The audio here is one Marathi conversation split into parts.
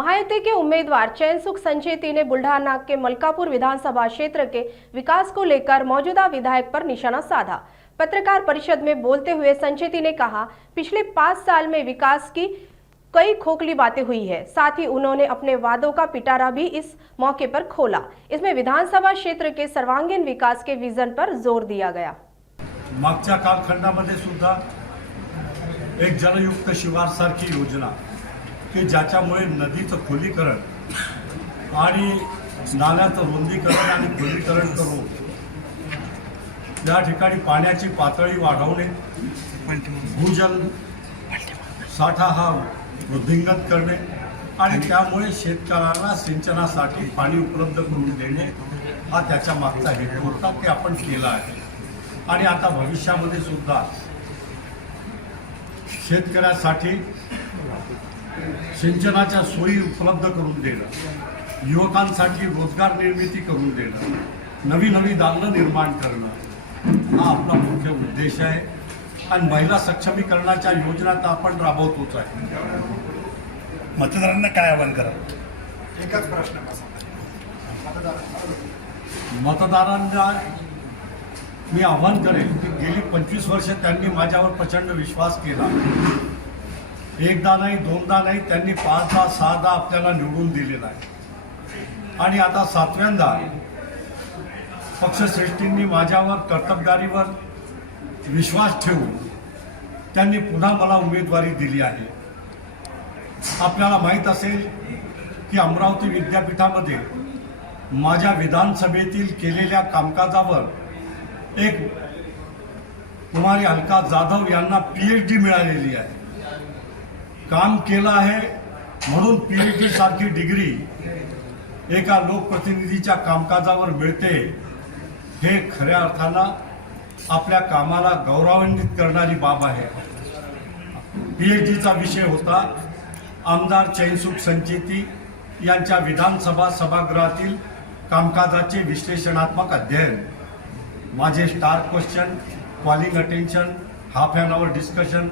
महायुति के उम्मीदवार चैनसुख संचेती ने बुल्ढाना के मलकापुर विधानसभा क्षेत्र के विकास को लेकर मौजूदा विधायक पर निशाना साधा। पत्रकार परिषद में बोलते हुए संचेती ने कहा, पिछले 5 साल में विकास की कई खोखली बातें हुई है। साथ ही उन्होंने अपने वादों का पिटारा भी इस मौके पर खोला। इसमें विधानसभा क्षेत्र के सर्वांगीण विकास के विजन पर जोर दिया गया। मागच्या कालखंडामध्ये सुद्धा एक जलयुक्त शिवार सारखी योजना की ज्याच्यामुळे नदीचं खोलीकरण आणि नाल्याचं रुंदीकरण आणि खोलीकरण करून या ठिकाणी पाण्याची पातळी वाढवणे, भूजल साठा हा वृद्धिंगत करणे आणि त्यामुळे शेतकऱ्यांना सिंचनासाठी पाणी उपलब्ध करून देणे हा त्याच्या मागचा हेतू होता, ते आपण केला आहे। आणि आता भविष्यामध्ये सुद्धा शेतकऱ्यांसाठी सिंचनाच्या सोयी उपलब्ध करून देणं, युवकांसाठी रोजगार निर्मिती करून देणं, नवी नवी दालनं निर्माण करणं हा आपला मुख्य उद्देश आहे। आणि महिला सक्षमीकरणाच्या योजना तर आपण राबवतोच आहे। मतदारांना काय आवाहन करा? एकच प्रश्न मतदारांना मी आव्हान करेन की गेली 25 वर्ष त्यांनी माझ्यावर प्रचंड विश्वास केला। एकदा नाही, दोनदा नाही, त्यांनी 5दा 6दा आपल्याला निवडून दिलेला आहे। आणि आता 7व्यांदा पक्षश्रेष्ठींनी माझ्यावर कर्तबगारीवर विश्वास ठेवून त्यांनी पुन्हा मला उमेदवारी दिली आहे। आपल्याला माहीत असेल की अमरावती विद्यापीठामध्ये माझ्या विधानसभेतील केलेल्या कामकाजावर एक कुमारी अलका जाधव यांना PhD मिळालेली आहे। काम केलं आहे म्हणून PhD सारखी डिग्री एका लोकप्रतिनिधीच्या कामकाजावर मिळते, हे खऱ्या अर्थानं आपल्या कामाला गौरवान्वित करणारी बाब आहे। PhDचा विषय होता आमदार चैनसुख संचेती यांच्या विधानसभा सभागृहातील कामकाजाचे विश्लेषणात्मक अध्ययन। माझे star question, calling attention, half an hour discussion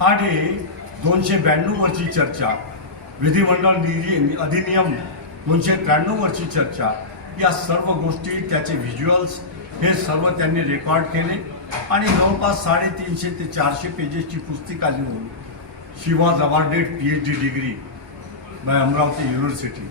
आणि 292 वरची चर्चा, विधिमंडळ अधिनियम 293 वरची चर्चा, या सर्व गोष्टी, त्याचे व्हिज्युअल्स हे सर्व त्यांनी रेकॉर्ड केले आणि जवळपास 350 ते 400 पेजेसची पुस्तिका लिहून she was awarded PhD degree by Amravati university